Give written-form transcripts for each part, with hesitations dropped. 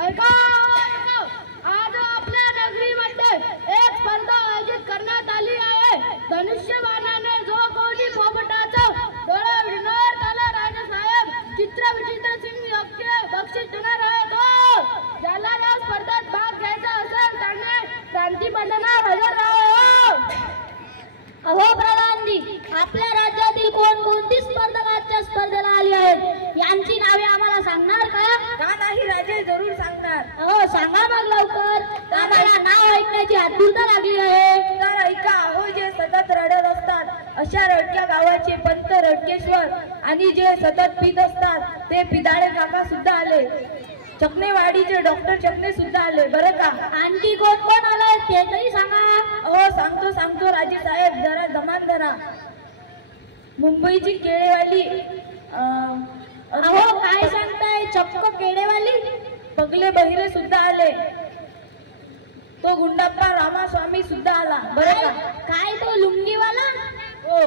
ऐका आज आपल्या नगरीमध्ये एक स्पर्धा आयोजित करण्यात आली आहे. धनुष्यबाणाने जो कोणी पोपटाचा डोळा विणणार त्याला राजेसाहेब चित्र विचित्र सिंग योग्य बक्षीस देणार आहे. तो ज्याला या स्पर्धेत भाग घ्यायचा असेल त्याने क्रांती मैदानावर हजर राहावे. अहो प्रधानजी, आपल्या राज्यातील कोणकोणती स्पर्धक आजच्या स्पर्धेला आली आहेत यांची नावे आम्हाला सांगणार का नाही राजे, जरूर सांगणार. अहो सांगा मग लवकर, आम्हाला नाव ऐकण्याची आतुरता लागली आहे. तर ऐका, अहो जे सतत रडत असतात अशा रडक्या गावाचे पंत रडकेश्वर आणि जे सतत पित असतात ते पिदाळे काका सुद्धा आले. चकनेवाडीचे डॉक्टर चकने सुद्धा आले बरं का. आणखी कोण कोण आलाय ते तरी सांगा. हो सांगतो राजे साहेब, जरा जमान धरा. मुंबईची केळेवाली अहो काय सांगताय, चक्क केळेवाली. पगले बहिरे सुद्धा आले. तो गुंडाप्पा रामास्वामी सुद्धा आला बरं का. काय तो लुंगीवाला? हो.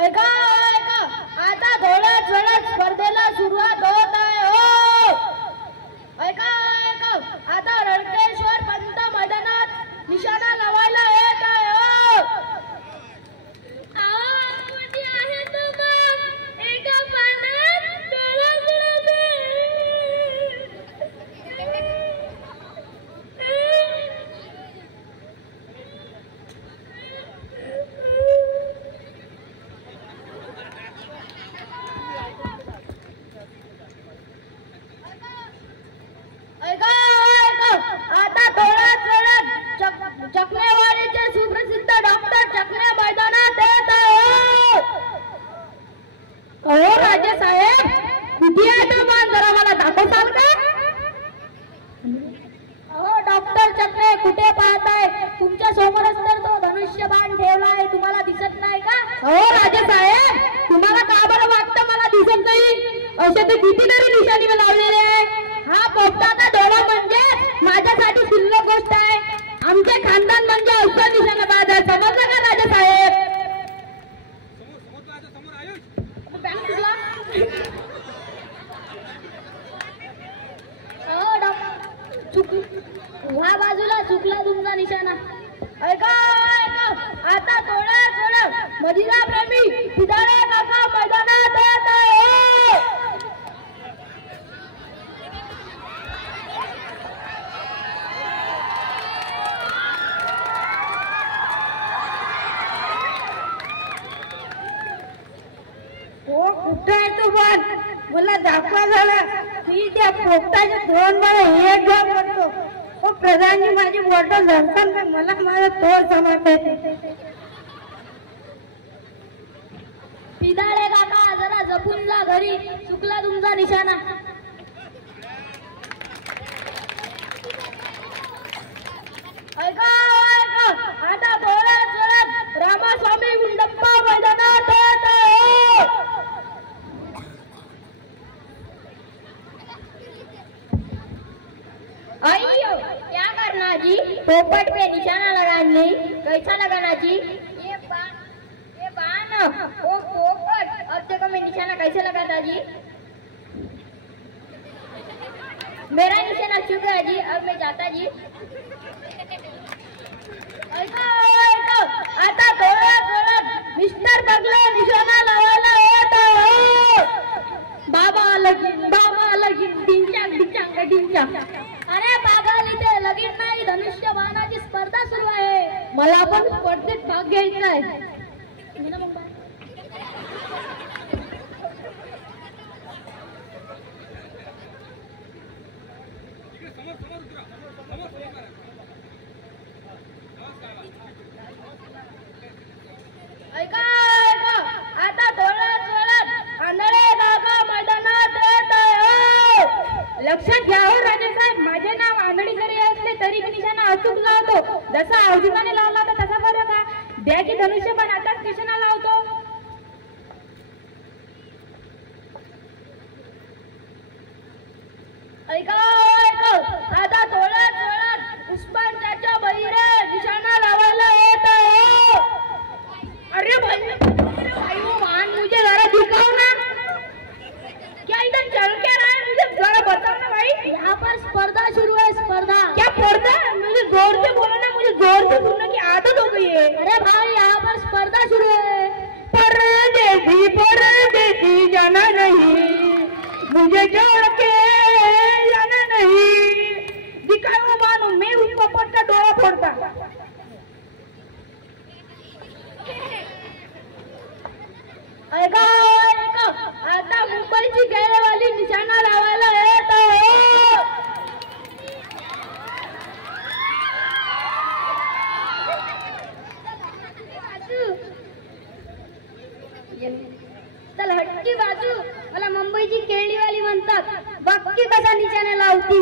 ऐका आता थोड्याच स्पर्धेला सुरुवात होत आहे. हो ऐका आता रडकेश्वर पंत मैदानात निशाणा लावायला येत आहे. आता थोड्याच वेळात चकनेवाडीचे सुप्रसिद्ध डॉक्टर चकने मैदानात येत आहे. अहो राजे साहेब, कुठे आहे तो मान, जरा मला दाखवताल का? अहो डॉक्टर चकने, कुठे पाहताय? तुमच्या समोरच तर तो धनुष्यबाण ठेवलाय, तुम्हाला दिसत नाही का? हो राजे साहेब, तुम्हाला का बरं वाटतं मला दिसत नाही? असे ते कितीतरी निशाणी लावलेले आहे. हा पोपटाचा डोळा म्हणजे माझ्यासाठी शुल्लक गोष्ट आहे. आमचे खानदान म्हणजे असं निशाणाबाज आहे, समजलं का राजे साहेब? ह्या बाजूला चुकला तुमचा निशाणा. ऐका आता थोड्याच मदिरा प्रेमी पिदाळे काका मैदानात येत आहे. हो कुठे आहे तू पण, मला दाखवा झाला. मी त्या पोपटाचे दोन मला एक घ्या करतो. हो प्रधानजी, माझी बॉटल धरतात का? मला माझा तोड समजत आहे. पिदाळे काका जरा जपून जा घरी, चुकला तुमचा निशाणा. ऐका आता थोड्याच वेळात रामास्वामी गुंडप्पा मैदानात येत आहे. अयो क्या करना जी, पोपट पे निशाना लगाने, कैसा लगाना जी? ये बाण वो पोपट, अब देखो मैं निशाना कैसे लगाता जी? मेरा निशाना चुक गया जी, अब मैं जाता जी. ऐका आता थोड्याच वेळात मिस्टर बगले निशाणा लावायला येत आहे. बाबा लगीन डिंचाक डिंचाक. अरे पागल, इथे लगीन नाही, धनुष्य बाणाची स्पर्धा सुरू आहे. मला पण स्पर्धेत भाग घ्यायचा आहे. ऐका आता थोड्याच वेळात आंधळे काका मैदानात येत आहे. लक्षात घ्या हो राजे साहेब, माझे नाव आंधळी जरी असले तरी मी निशाणा अचूक लावतो. जसा औषधाने लावला होता तसा बरं का. द्या की धनुष्यबाण आताच निशाणा लावतो. ऐका आता थोड्याच वेळात उस्मान त्याच्या बहिरे निशाणा लावायला येत आहे. अरे भाई, मुझे जरा दिखाओ ना. कहीं परदेसी जाना नहीं, मुझे छोड़ के जाना नहीं। दिखाओ मानो मैं उसको पट्टा डोरा फोड़ता। ऐका ऐका, आता मुंबईची गेलेवाली निशाणा लावायला येत आहोत. चल हटकी बाजू, मला मुंबईची केळीवाली म्हणतात. बक्की कसा निशाणा लावती.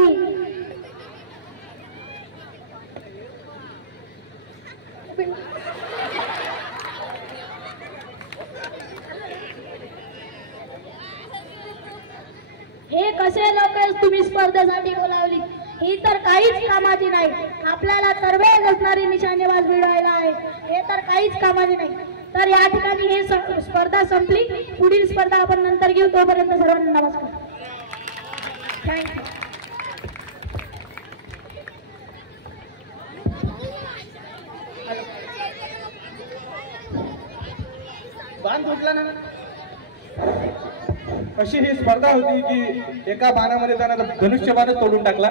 हे कसे लोक तुम्ही स्पर्धेसाठी बोलावली? ही तर काहीच कामाची नाही. आपल्याला तरवेळ असणारी निशाणेबाज मिळवायला आहे. हे तर काहीच कामाची नाही. तर या ठिकाणी ही स्पर्धा संपली. पुढील स्पर्धा आपण नंतर घेऊ. तोपर्यंत सर्वांना नमस्कार. थँक्यू. बाण फुटला ना. अशी ही स्पर्धा होती की एका बाणामध्ये जाणारा धनुष्यबाणच तोडून टाकला.